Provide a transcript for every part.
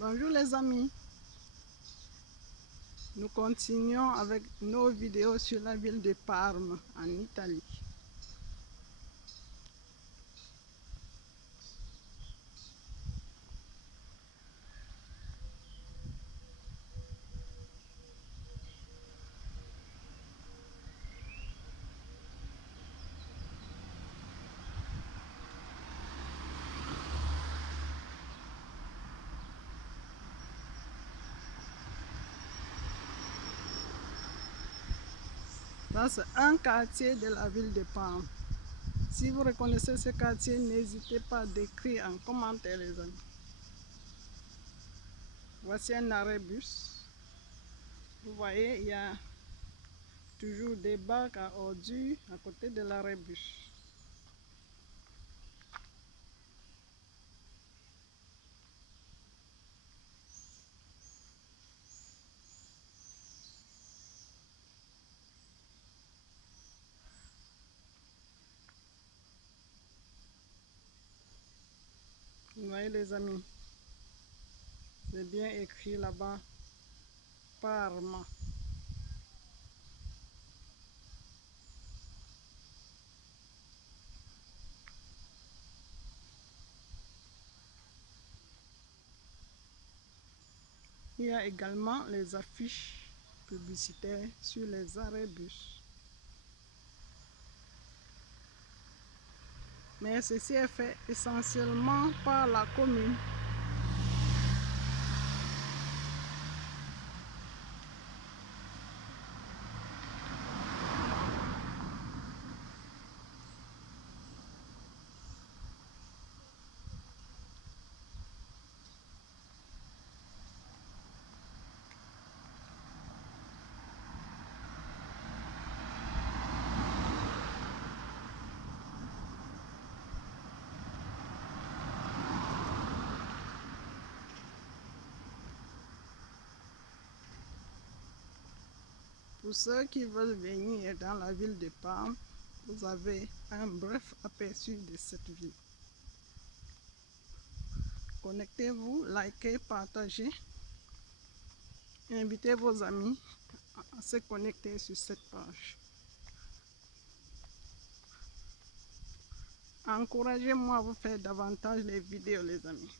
Bonjour les amis, nous continuons avec nos vidéos sur la ville de Parme en Italie. Ça c'est un quartier de la ville de Parme. Si vous reconnaissez ce quartier, n'hésitez pas d'écrire en commentaire les amis. Voici un arrêt bus. Vous voyez, il y a toujours des bacs à ordures à côté de l'arrêt bus. Vous voyez les amis, c'est bien écrit là-bas, Parme. Il y a également les affiches publicitaires sur les arrêts bus. Mais ceci est fait essentiellement par la commune. Pour ceux qui veulent venir dans la ville de Parme, vous avez un bref aperçu de cette ville. Connectez-vous, likez, partagez. Invitez vos amis à se connecter sur cette page. Encouragez-moi à vous faire davantage les vidéos les amis.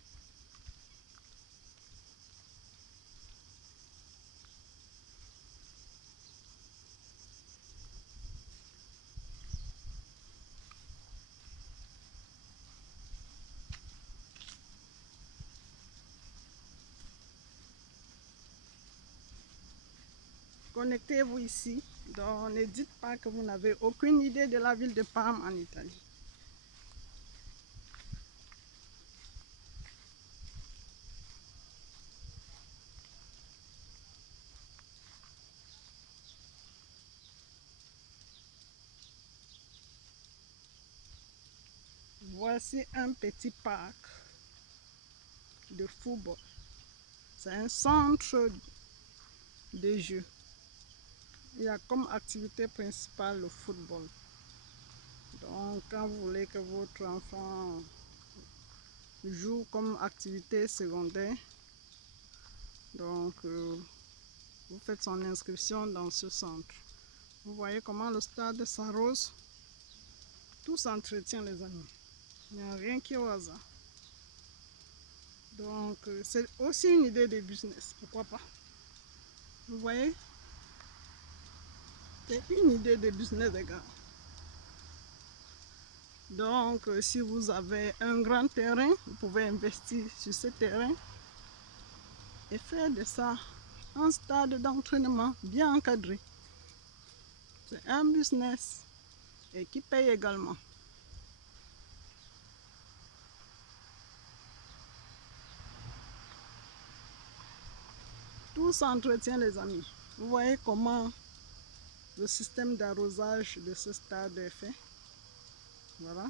Connectez-vous ici, donc ne dites pas que vous n'avez aucune idée de la ville de Parme en Italie. Voici un petit parc de football. C'est un centre de jeu. Il y a comme activité principale le football. Donc quand vous voulez que votre enfant joue comme activité secondaire, donc vous faites son inscription dans ce centre. Vous voyez comment le stade s'arrose. Tout s'entretient les amis. Il n'y a rien qui est au hasard. Donc c'est aussi une idée de business, pourquoi pas. Vous voyez, c'est une idée de business les gars. Donc si vous avez un grand terrain, vous pouvez investir sur ce terrain et faire de ça un stade d'entraînement bien encadré. C'est un business et qui paye également. Tout s'entretient les amis. Vous voyez comment le système d'arrosage de ce stade est fait. Voilà.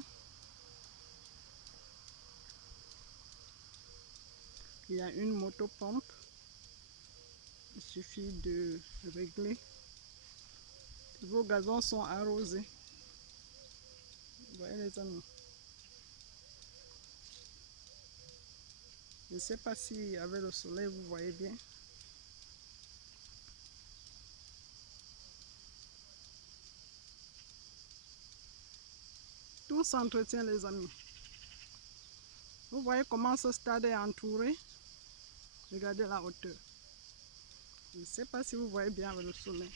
Il y a une motopompe. Il suffit de régler. Vos gazons sont arrosés. Vous voyez les amis. Je ne sais pas si avec le soleil vous voyez bien. Tout s'entretient les amis. Vous voyez comment ce stade est entouré. Regardez la hauteur. Je ne sais pas si vous voyez bien avec le soleil.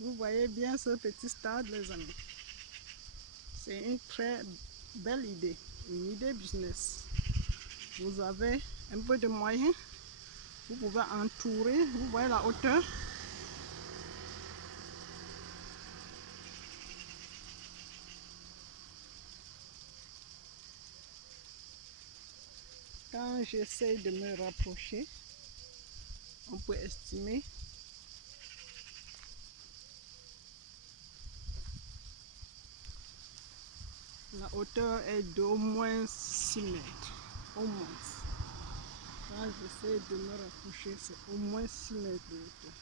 Vous voyez bien ce petit stade les amis. C'est une très belle idée, une idée business. Vous avez un peu de moyens, vous pouvez entourer, vous voyez la hauteur. Quand j'essaie de me rapprocher, on peut estimer la hauteur est d'au moins 6 mètres. Au moins. Quand j'essaie de me rapprocher, c'est au moins 6 mètres de hauteur.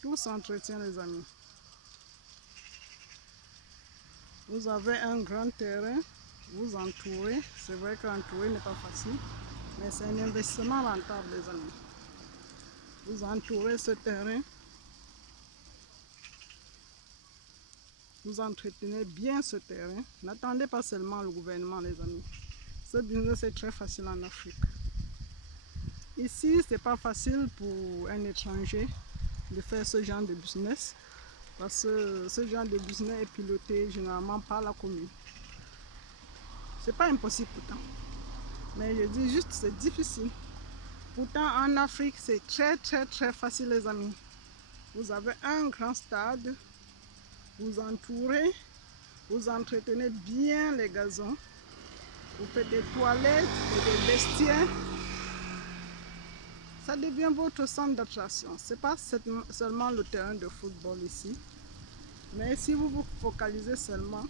Tout s'entretient les amis. Vous avez un grand terrain, vous entourez. C'est vrai qu'entourer n'est pas facile, mais c'est un investissement rentable les amis. Vous entourez ce terrain, vous entretenez bien ce terrain. N'attendez pas seulement le gouvernement les amis. Ce business est très facile en Afrique. Ici, c'est pas facile pour un étranger de faire ce genre de business parce que ce genre de business est piloté généralement par la commune. C'est pas impossible pourtant, mais je dis juste c'est difficile. Pourtant en Afrique c'est très facile les amis. Vous avez un grand stade, vous entourez, vous entretenez bien les gazons, vous faites des toilettes et des vestiaires. Ça devient votre centre d'attraction. C'est pas seulement le terrain de football ici, mais si vous vous focalisez seulement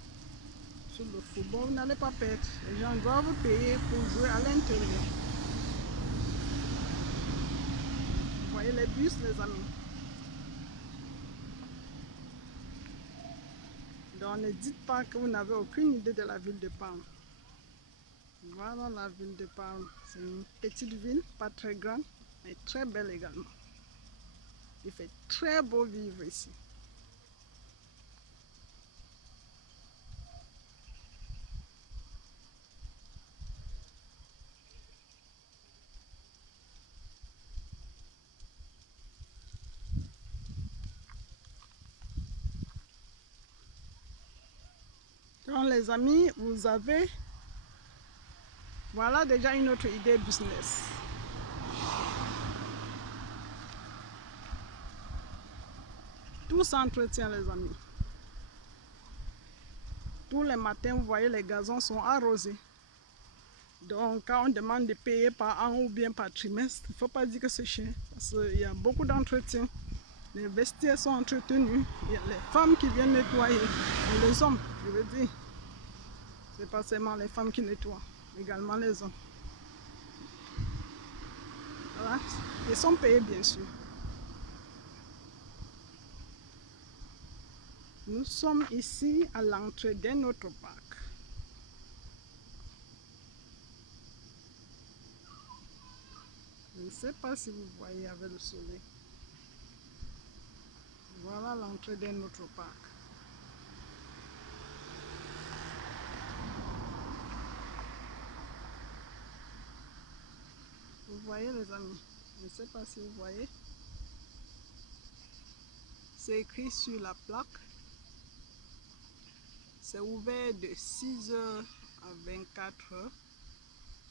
sur le football, vous n'allez pas perdre. Les gens doivent payer pour jouer à l'intérieur. Vous voyez les bus les amis. Donc ne dites pas que vous n'avez aucune idée de la ville de Palme. Voilà la ville de Palme. C'est une petite ville, pas très grande, mais très belle également. Il fait très beau vivre ici. Donc les amis, vous avez voilà déjà une autre idée business. Tout s'entretient les amis. Tous les matins, vous voyez, les gazons sont arrosés. Donc quand on demande de payer par an ou bien par trimestre, il ne faut pas dire que c'est cher. Parce qu'il y a beaucoup d'entretien. Les vestiaires sont entretenus. Il y a les femmes qui viennent nettoyer. Et les hommes, je veux dire. C'est pas seulement les femmes qui nettoient, également les hommes. Voilà. Ils sont payés bien sûr. Nous sommes ici à l'entrée d'un autre parc. Je ne sais pas si vous voyez avec le soleil. Voilà l'entrée d'un autre parc. Vous voyez les amis, je ne sais pas si vous voyez. C'est écrit sur la plaque. C'est ouvert de 6h à 24h,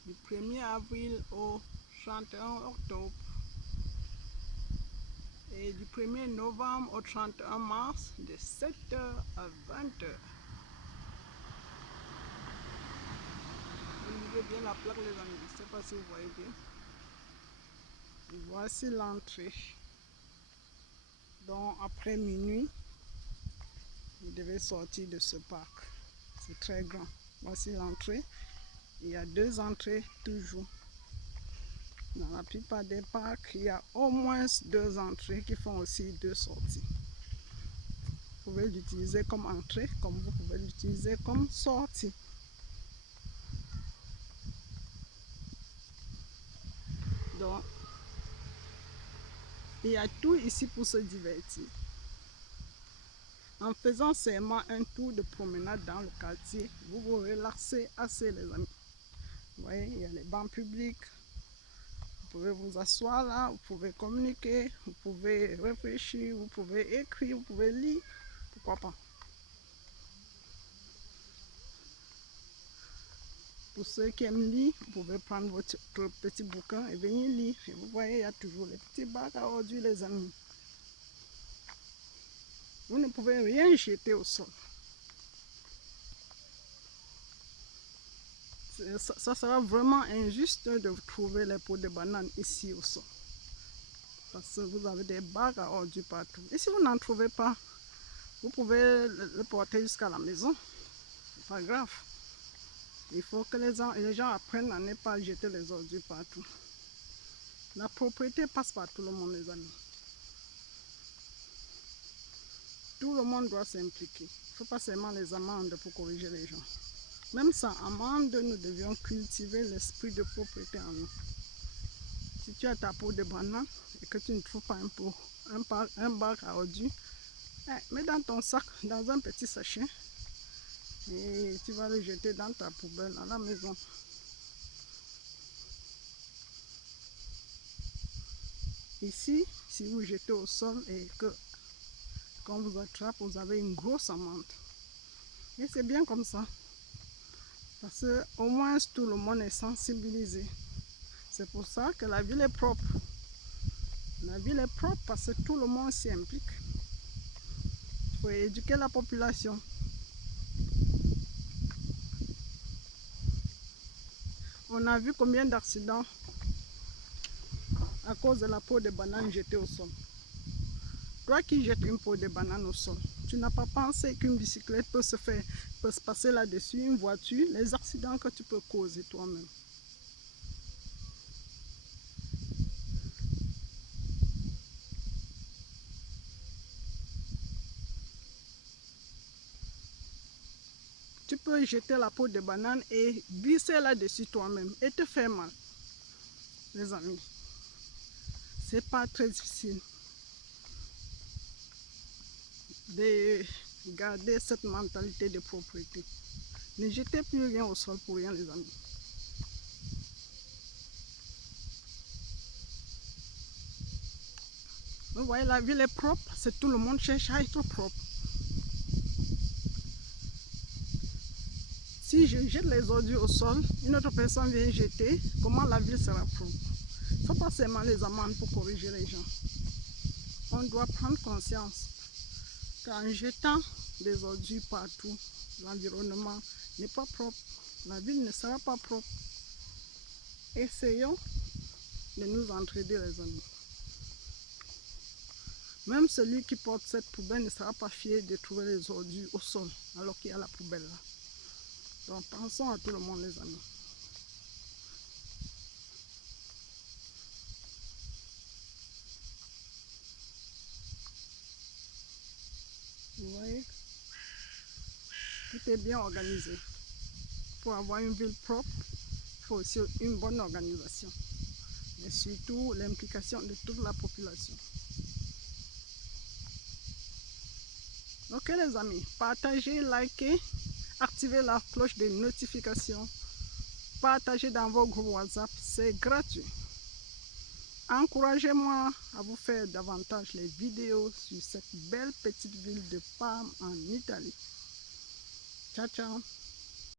du 1er avril au 31 octobre et du 1er novembre au 31 mars de 7h à 20h. Vous voyez bien la plaque les amis, je ne sais pas si vous voyez bien. Voici l'entrée. Donc après minuit, vous devez sortir de ce parc. C'est très grand. Voici l'entrée. Il y a 2 entrées toujours. Dans la plupart des parcs, il y a au moins 2 entrées qui font aussi 2 sorties. Vous pouvez l'utiliser comme entrée, comme vous pouvez l'utiliser comme sortie. Donc, il y a tout ici pour se divertir. En faisant seulement un tour de promenade dans le quartier, vous vous relaxez assez, les amis. Vous voyez, il y a les bancs publics. Vous pouvez vous asseoir là, vous pouvez communiquer, vous pouvez réfléchir, vous pouvez écrire, vous pouvez lire. Pourquoi pas? Pour ceux qui aiment lire, vous pouvez prendre votre petit bouquin et venir lire. Et vous voyez, il y a toujours les petits bacs à ordures, les amis. Vous ne pouvez rien jeter au sol. Ça sera vraiment injuste de trouver les pots de banane ici au sol. Parce que vous avez des bacs à ordures partout. Et si vous n'en trouvez pas, vous pouvez le porter jusqu'à la maison. C'est pas grave. Il faut que les gens apprennent à ne pas jeter les ordures partout. La propriété passe par tout le monde, les amis. Tout le monde doit s'impliquer. Il ne faut pas seulement les amendes pour corriger les gens. Même sans amende, nous devions cultiver l'esprit de propriété en nous. Si tu as ta peau de banane et que tu ne trouves pas un bac à ordures, mets dans ton sac, dans un petit sachet, et tu vas le jeter dans ta poubelle à la maison. Ici, si vous jetez au sol et que quand on vous attrape, vous avez une grosse amende. Et c'est bien comme ça. Parce qu'au moins tout le monde est sensibilisé. C'est pour ça que la ville est propre. La ville est propre parce que tout le monde s'y implique. Il faut éduquer la population. On a vu combien d'accidents à cause de la peau de banane jetée au sol. Toi qui jettes une peau de banane au sol, tu n'as pas pensé qu'une bicyclette peut se passer là-dessus, une voiture, les accidents que tu peux causer toi-même. Tu peux jeter la peau de banane et glisser là-dessus toi-même et te faire mal. Les amis, c'est pas très difficile de garder cette mentalité de propriété. Ne jetez plus rien au sol pour rien, les amis. Vous voyez, la ville est propre, c'est tout le monde cherche à être propre. Si je jette les ordures au sol, une autre personne vient jeter, comment la ville sera propre? Il ne faut pas seulement les amendes pour corriger les gens. On doit prendre conscience qu'en jetant des ordures partout, l'environnement n'est pas propre. La ville ne sera pas propre. Essayons de nous entraider, les amis. Même celui qui porte cette poubelle ne sera pas fier de trouver les ordures au sol, alors qu'il y a la poubelle là. Donc pensons à tout le monde, les amis. Vous voyez, tout est bien organisé. Pour avoir une ville propre, il faut aussi une bonne organisation. Et surtout l'implication de toute la population. Ok les amis, partagez, likez, activez la cloche de notification, partagez dans vos groupes WhatsApp, c'est gratuit. Encouragez-moi à vous faire davantage les vidéos sur cette belle petite ville de Parme en Italie. Ciao, ciao.